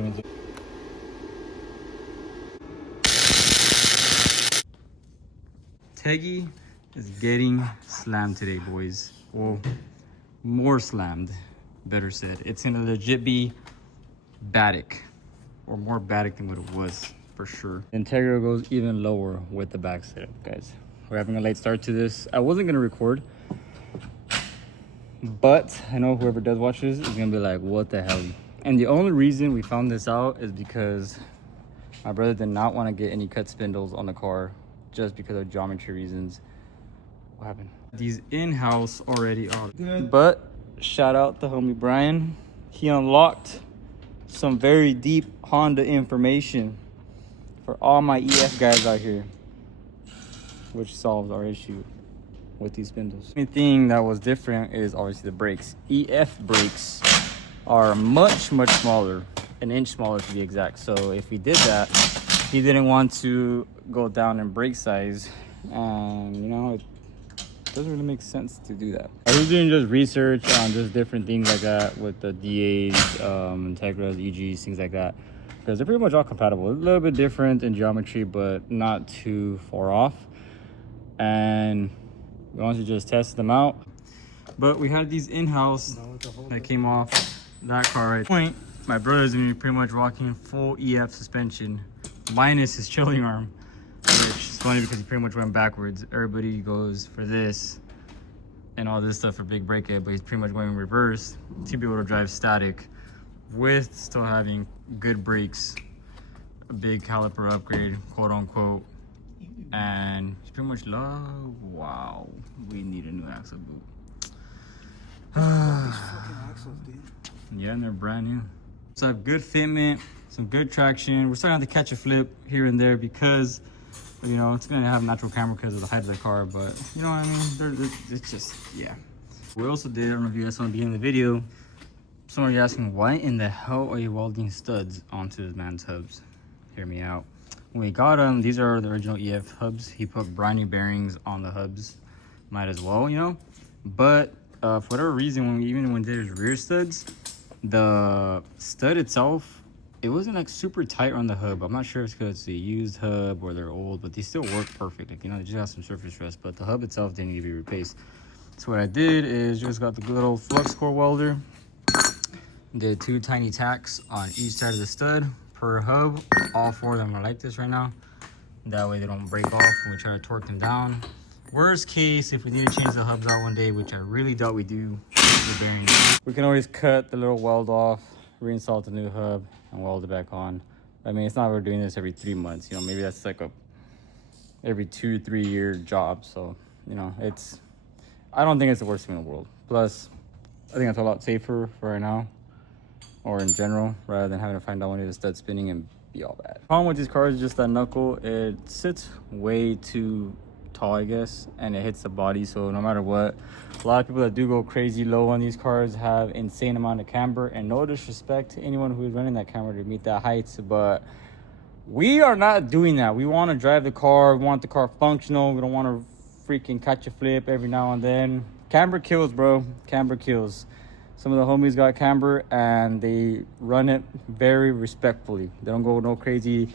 came into. Teggy is getting slammed today, boys. Well, more slammed, better said. It's gonna legit be Baddick, or more Baddick than what it was, for sure. The Integra goes even lower with the back setup, guys. We're having a late start to this. I wasn't gonna record, but I know whoever does watch this is gonna be like, what the hell? And the only reason we found this out is because my brother did not want to get any cut spindles on the car just because of geometry reasons. What happened? These in-house already are good. But shout out to homie Brian. He unlocked some very deep Honda information for all my EF guys out here, which solves our issue with these spindles. The only thing that was different is obviously the brakes. EF brakes are much smaller, an inch smaller to be exact. So if we did that, he didn't want to go down in brake size, and you know, it doesn't really make sense to do that. I was doing just research on just different things like that with the DAs, Integras, EGs, things like that, because they're pretty much all compatible. A little bit different in geometry, but not too far off. And we wanted to just test them out. But we had these in-house that came off that car right point. My brother's gonna be pretty much rocking full EF suspension minus his chilling arm, which is funny because he pretty much went backwards. Everybody goes for this and all this stuff for big brake head, but he's pretty much going in reverse to be able to drive static with still having good brakes, a big caliper upgrade, quote unquote. And he's pretty much wow, we need a new axle boot. Yeah, and they're brand new. So I have good fitment, some good traction. We're starting to catch a flip here and there because, you know, it's gonna have natural camber because of the height of the car, but you know what I mean? It's just, yeah. We also did, I don't know if you guys saw in the beginning of the video, someone was asking, why in the hell are you welding studs onto this man's hubs? Hear me out. When we got them, these are the original EF hubs. He put brand new bearings on the hubs. Might as well, you know? But for whatever reason, even when there's rear studs, the stud itself, it wasn't like super tight on the hub. I'm not sure if it's because it's a used hub or they're old, but they still work perfect. Like, you know, they just got some surface rust, but the hub itself didn't need to be replaced. So what I did is just got the good old flux core welder, did 2 tiny tacks on each side of the stud per hub. All 4 of them are like this right now. That way they don't break off when we try to torque them down. Worst case, if we need to change the hubs out one day, which I really doubt we do, the bearings, we can always cut the little weld off, reinstall the new hub, and weld it back on. I mean, it's not like we're doing this every 3 months. You know, maybe that's like a every 2-3 year job. So, you know, I don't think it's the worst thing in the world. Plus, I think it's a lot safer for right now, or in general, rather than having to find out when the stud spinning and be all bad. The problem with these cars is just that knuckle. It sits way too tall, I guess, and it hits the body. So no matter what, a lot of people that do go crazy low on these cars have insane amount of camber. And no disrespect to anyone who is running that camber to meet that heights, but we are not doing that. We want to drive the car. We want the car functional. We don't want to freaking catch a flip every now and then. Camber kills, bro. Camber kills. Some of the homies got camber and they run it very respectfully. They don't go no crazy,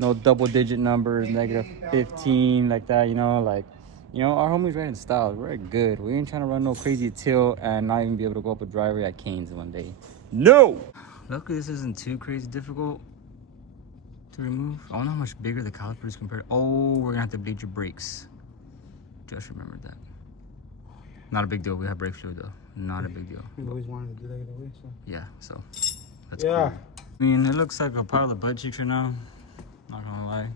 no double-digit numbers, -15 like that, you know, like, you know, our homies riding style. We're good. We ain't trying to run no crazy tilt and not even be able to go up a driveway at Cane's one day. No! Luckily, this isn't too crazy difficult to remove. I don't know how much bigger the caliper is compared. Oh, we're gonna have to bleed your brakes. Just remembered that. Not a big deal. We have brake fluid though. Not a big deal. We always wanted to do that either way, so. Yeah, so that's cool. I mean, it looks like a pile of butt cheeks right now. Not gonna lie.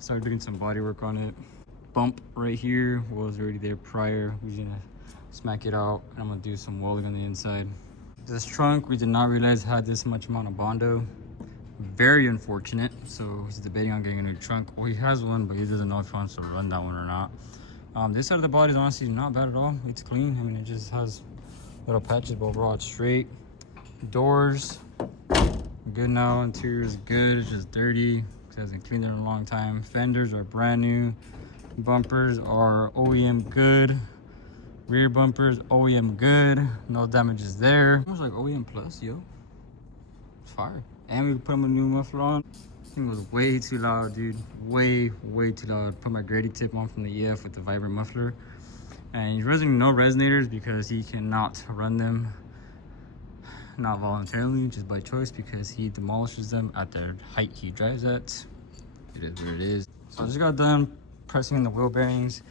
Started doing some body work on it. Bump right here was already there prior. We're gonna smack it out, and I'm gonna do some welding on the inside. This trunk, we did not realize had this much amount of Bondo. Very unfortunate. So he's debating on getting a new trunk. Well, he has one, but he doesn't know if he wants to run that one or not. This side of the body is honestly not bad at all. It's clean. I mean, it just has little patches, but overall it's straight. Doors, good now. Interior is good. It's just dirty. It hasn't cleaned it in a long time. Fenders are brand new. Bumpers are OEM good. Rear bumpers OEM good. No damages there. Almost like OEM plus, yo. It's fire. and we put him a new muffler on. This thing was way too loud, dude. Way too loud. Put my Grady tip on from the EF with the vibrant muffler. And he's using no resonators because he cannot run them, not voluntarily, just by choice, because he demolishes them at the height he drives at. It is what it is. So I just got done pressing in the wheel bearings.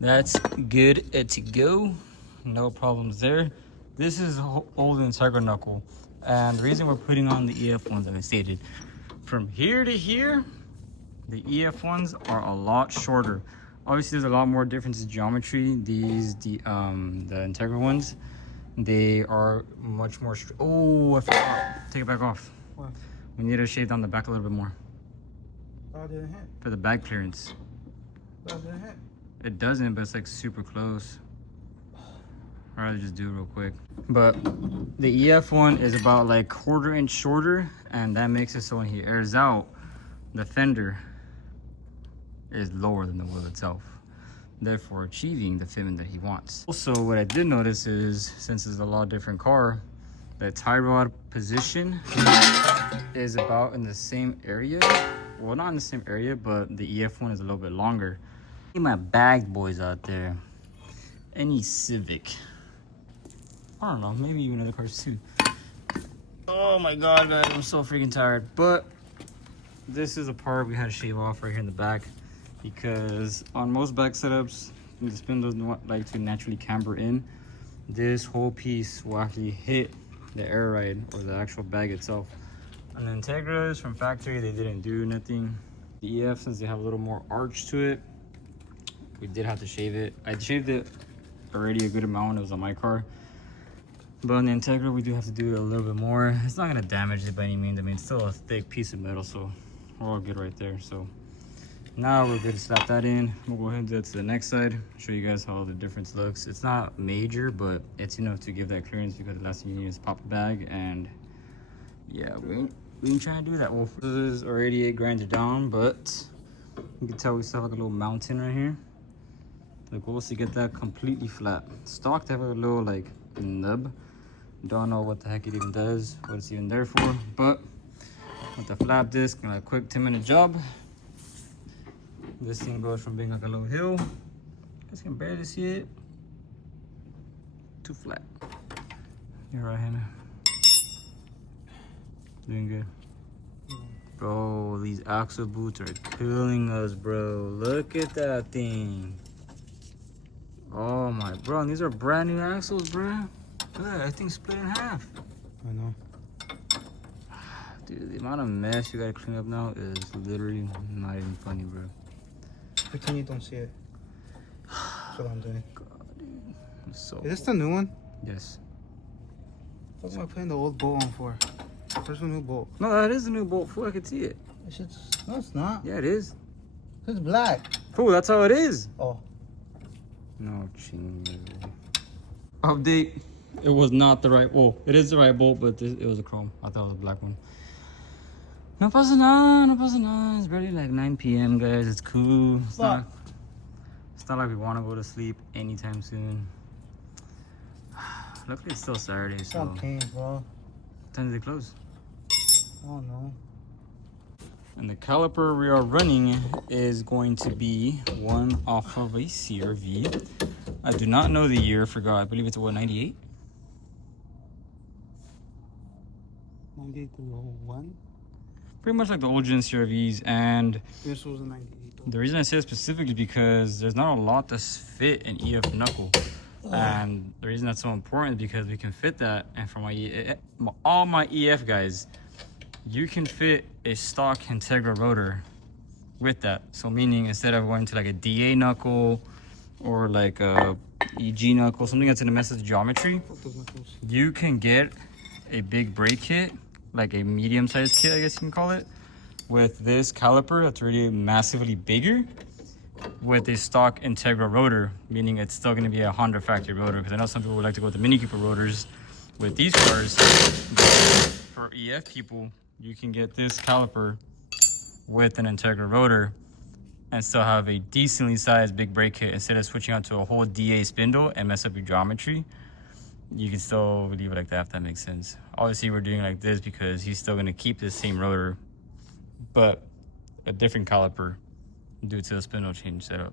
That's good to go. No problems there. This is old Integra knuckle. And the reason we're putting on the EF ones, as I stated, from here to here, the EF ones are a lot shorter. Obviously, there's a lot more difference in geometry. The Integra ones, they are much more. Oh, I forgot. Take it back off. What? We need to shave down the back a little bit more. Oh, it didn't hit. For the bag clearance. That didn't hit. It doesn't, but it's like super close. I'd rather just do it real quick. But the EF one is about like 1/4 inch shorter, and that makes it so when he airs out, the fender is lower than the wheel itself, therefore achieving the fitment that he wants. Also, what I did notice is, since it's a lot different car, the tie rod position is about in the same area. Well, not in the same area, but the EF one is a little bit longer. My bag boys out there, any Civic, I don't know, maybe even other cars too. Oh my god, guys, I'm so freaking tired. But this is a part we had to shave off right here in the back, because on most back setups, the spindles don't like to naturally camber in. This whole piece will actually hit the air ride or the actual bag itself. On the Integras from factory, they didn't do nothing. The EF, since they have a little more arch to it, we did have to shave it. I shaved it already a good amount. It was on my car. But on the Integra, we do have to do it a little bit more. It's not gonna damage it by any means. I mean, it's still a thick piece of metal, so we're all good right there. So now we're good to slap that in. We'll go ahead and do that to the next side. Show you guys how the difference looks. It's not major, but it's enough to give that clearance, because the last thing you need is pop a bag. And yeah, we ain't trying to do that. Well, this is already 8 grinded down, but you can tell we still have like a little mountain right here. The goal is to get that completely flat. Stock to have a little like nub. Don't know what the heck it even does, what it's even there for, but with the flap disc, a quick 10-minute job. This thing goes from being like a low hill, you guys can barely see it, to flat. You're right, Hannah. Doing good. Bro, these axle boots are killing us, bro. Look at that thing. Oh my, bro, and these are brand new axles, bro. Look at that, that thing's split in half. I know. Dude, the amount of mess you gotta clean up now is literally not even funny, bro. Pretend you don't see it. That's what I'm doing. God, dude. So Is this the new one? yes. What am I putting the old bolt on for? Where's the new bolt? No, that is the new bolt. Fool, I can see it. No, it's not. Yeah, it is. It's black. Fool, that's how it is. Oh. No, ching. Update. It was not the right, well, it is the right bolt, but it was a chrome. I thought it was a black one. No pasa nada, no pasa nada. It's barely like 9 p.m., guys. It's cool. It's not like we want to go to sleep anytime soon. Luckily, it's still Saturday, so. Okay, bro. What time do they close? Oh, no. And the caliper we are running is going to be one off of a CRV. I do not know the year, forgot. I believe it's a what, 98? 98 to 01? Pretty much like the old gen CRVs. And This was a 98. the reason I say it specifically is because there's not a lot that's fit an EF knuckle. And the reason that's so important is because we can fit that. And for all my EF guys, you can fit a stock Integra rotor with that. So meaning, instead of going to like a DA knuckle or like a EG knuckle, something that's in a message geometry, you can get a big brake kit, like a medium-sized kit, I guess you can call it, with this caliper that's already massively bigger, with a stock Integra rotor, meaning it's still going to be a Honda factory rotor, because I know some people would like to go with the Mini Cooper rotors with these cars. But for EF people, you can get this caliper with an Integra rotor and still have a decently sized big brake kit, instead of switching out to a whole DA spindle and mess up your geometry. you can still leave it like that, if that makes sense. Obviously, we're doing like this because he's still gonna keep the same rotor, but a different caliper due to the spindle change setup.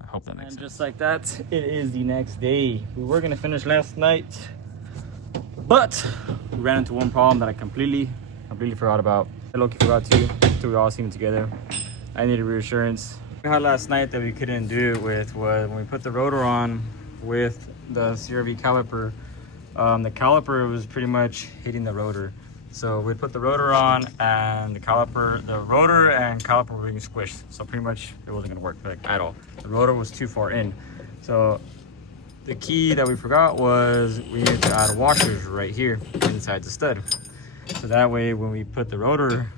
I hope that makes sense. And just like that, it is the next day. We were gonna finish last night, but we ran into one problem that I completely forgot about. I low-key forgot too, until we all seen it together. I needed reassurance. We had last night that we couldn't do it with was when we put the rotor on with the CRV caliper. The caliper was pretty much hitting the rotor. So we put the rotor on and the rotor and caliper were being squished. So pretty much it wasn't gonna work like, at all. The rotor was too far in. So the key that we forgot was we needed to add washers right here inside the stud. So that way when we put the rotor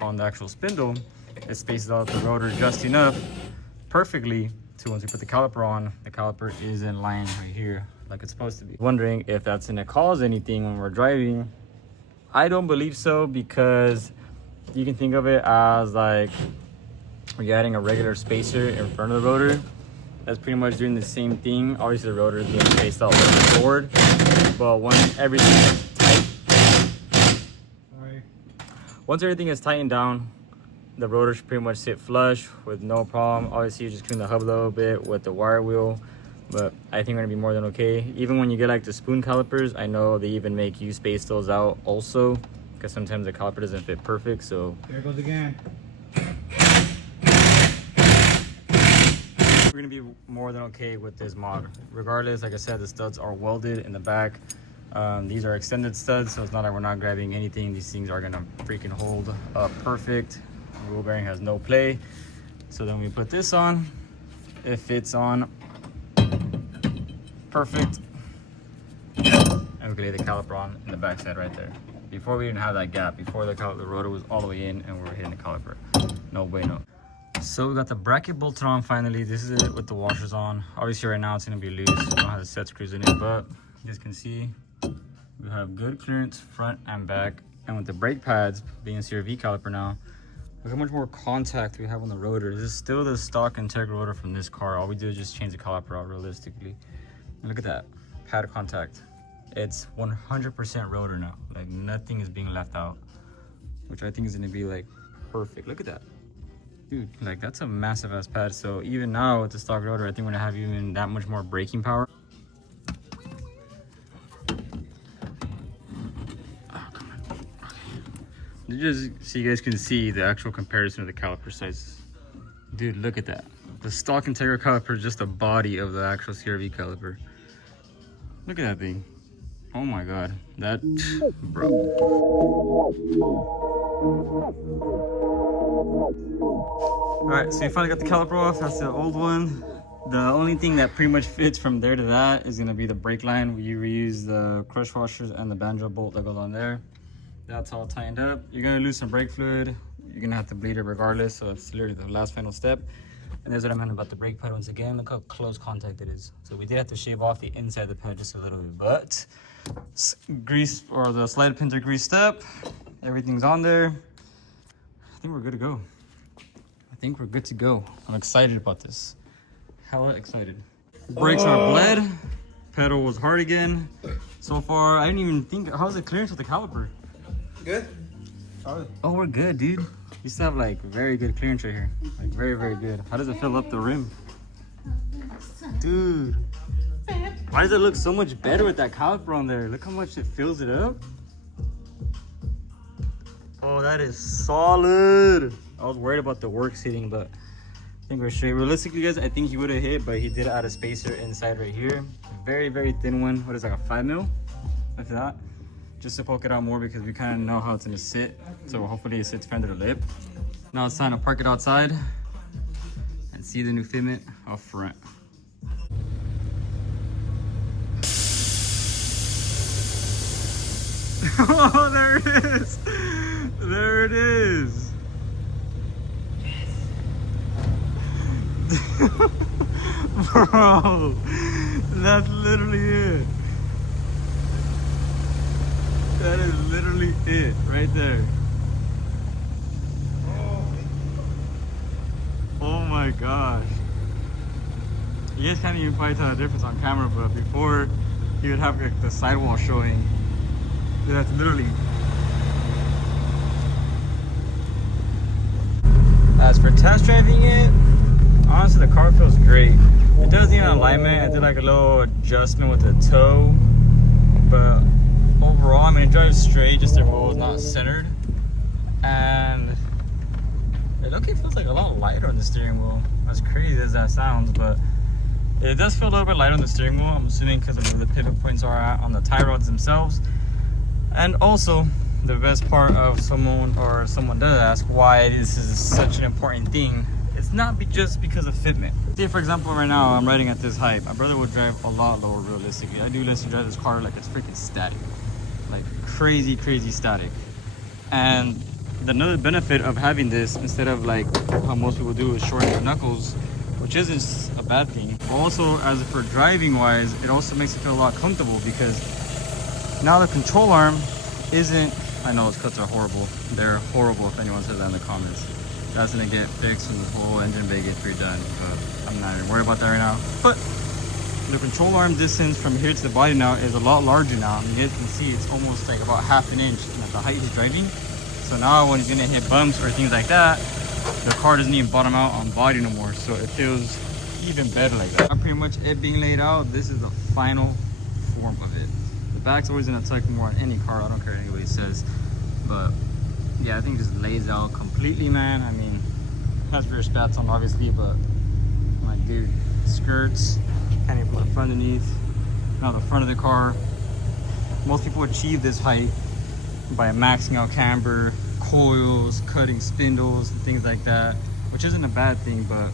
on the actual spindle, it spaces out the rotor just enough perfectly to once we put the caliper on, the caliper is in line right here like it's supposed to be. Wondering if that's gonna cause anything when we're driving. I don't believe so, because you can think of it as like you're adding a regular spacer in front of the rotor. That's pretty much doing the same thing. Obviously the rotor is being spaced out forward, but once everything is tight, once everything is tightened down, the rotor should pretty much sit flush with no problem. Obviously you just clean the hub a little bit with the wire wheel, but I think we're gonna be more than okay. Even when you get like the spoon calipers, I know they even make you space those out also, because sometimes the caliper doesn't fit perfect. So there it goes again. We're gonna be more than okay with this mod. Regardless, like I said, the studs are welded in the back. These are extended studs, so it's not like we're not grabbing anything. These things are gonna freaking hold up perfect. The wheel bearing has no play. So then we put this on, it fits on perfect. And we can lay the caliper on in the back side right there. Before we didn't have that gap, before the rotor was all the way in and we were hitting the caliper. No bueno. So we got the bracket bolted on finally. This is it with the washers on. Obviously right now it's gonna be loose. We don't have the set screws in it, but you guys can see we have good clearance front and back. And with the brake pads being a CRV caliper now, look how much more contact we have on the rotor. This is still the stock integra rotor from this car. All we do is just change the caliper out realistically. And look at that pad contact. It's 100% rotor now. Like nothing is being left out, which I think is gonna be like perfect. Look at that. Dude, like that's a massive ass pad. So even now with the stock rotor, I think we're gonna have even that much more braking power. Oh, come on. Okay. Just so you guys can see the actual comparison of the caliper sizes. Dude, look at that. The stock integra caliper is just the body of the actual CRV caliper. Look at that thing. Oh my god. That, bro. Alright, so you finally got the caliper off. That's the old one. The only thing that pretty much fits from there to that is gonna be the brake line. We reuse the crush washers and the banjo bolt that goes on there. That's all tightened up. You're gonna lose some brake fluid. You're gonna have to bleed it regardless, so it's literally the last final step. And there's what I meant about the brake pad once again. Look how close contact it is. So we did have to shave off the inside of the pad just a little bit, but grease, or the slide pins are greased up. Everything's on there. I think we're good to go. I think we're good to go. I'm excited about this. Hella excited. Brakes are bled. Pedal was hard again. So far, I didn't even think, how's the clearance with the caliper? Good. Solid. Oh, we're good, dude. You still have like very good clearance right here. Like very, very good. How does it fill up the rim? Dude. Why does it look so much better with that caliper on there? Look how much it fills it up. Oh, that is solid. I was worried about the work seating, but I think we're straight. Realistically, guys, I think he would have hit, but he did add a spacer inside right here. Very, very thin one. What is it, like a 5 mil? Like that. Just to poke it out more because we kind of know how it's gonna sit. So hopefully it sits fender to lip. Now it's time to park it outside and see the new fitment up front. Oh, there it is. There it is. Bro, that's literally it. That is literally it right there. Oh my gosh. You guys can't even probably tell the difference on camera, but before you would have like the sidewall showing. That's literally. As for test driving it, honestly the car feels great. It does need an alignment. I did like a little adjustment with the toe, but overall, I mean, it drives straight, just the roll is not centered. And it okay feels like a lot lighter on the steering wheel. As crazy as that sounds, but it does feel a little bit lighter on the steering wheel. I'm assuming because of where the pivot points are at on the tie rods themselves. And also, the best part of someone does ask why this is such an important thing. It's not just because of fitment. Say for example, right now I'm riding at this height. My brother would drive a lot lower realistically. I do listen to drive this car like it's freaking static. Like crazy static. And another benefit of having this, instead of like how most people do is shorten their knuckles, which isn't a bad thing. Also, as for driving wise, it also makes it feel a lot comfortable because now the control arm isn't, I know those cuts are horrible. They're horrible if anyone says that in the comments. That's gonna get fixed when the whole engine bay gets redone, but I'm not even worried about that right now. But the control arm distance from here to the body now is a lot larger now. I mean, you can see it's almost like about half an inch at the height he's driving. So now when he's gonna hit bumps or things like that, the car doesn't even bottom out on body no more. So it feels even better like that. Pretty much it being laid out, this is the final form of it. The back's always gonna tuck more on any car. I don't care what anybody says, but yeah, I think it just lays out completely, man. I mean, it has rear spats on obviously, but like, dude, skirts, can't even put the front underneath. Now the front of the car, most people achieve this height by maxing out camber, coils, cutting spindles, and things like that, which isn't a bad thing, but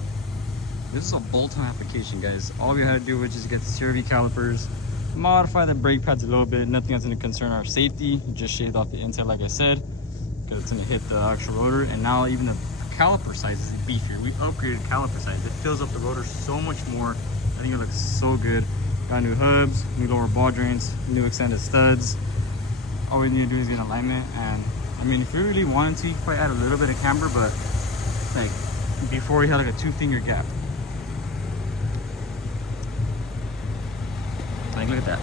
this is a bolt-on application, guys. All we had to do was just get the CRV calipers, modify the brake pads a little bit. Nothing that's going to concern our safety. Just shaved off the inside, like I said, because it's going to hit the actual rotor. And now even the caliper size is beefier. We upgraded caliper size. It fills up the rotor so much more. I think it looks so good. Got new hubs, new lower ball joints, new extended studs. All we need to do is get alignment. And I mean, if you really wanted to, you could add a little bit of camber, but like before you had like a 2-finger gap. Like, look at that.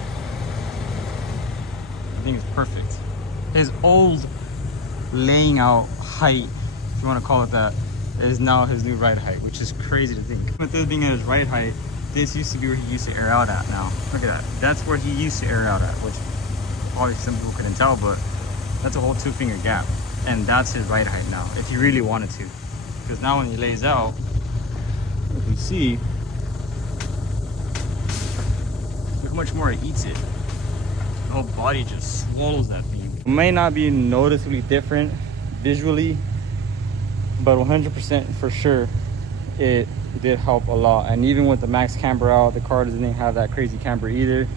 I think it's perfect. His old laying out height, if you want to call it that, is now his new ride height, which is crazy to think. With this being at his ride height, this used to be where he used to air out at now. Look at that. That's where he used to air out at, which obviously some people couldn't tell, but that's a whole 2-finger gap. And that's his ride height now, if he really wanted to. Because now when he lays out, if you see, look how much more it eats it. The whole body just swallows that thing. It may not be noticeably different visually, but 100% for sure it did help a lot. And even with the max camber out, the car doesn't even have that crazy camber either.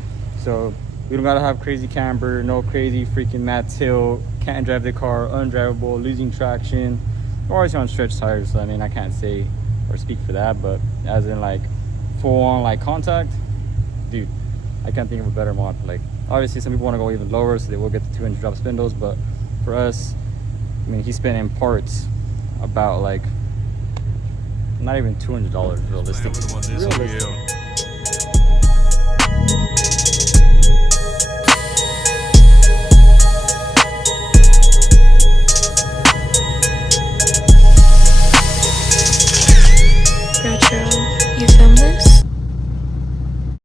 So we don't gotta have crazy camber, no crazy freaking mad tilt, can't drive the car, undrivable, losing traction. We're always on stretch tires, so I mean, I can't say or speak for that, but as in like full on like contact, dude, I can't think of a better mod. Like obviously some people want to go even lower, so they will get the 200 drop spindles, but for us, I mean, he's spending parts about like not even $200 realistically.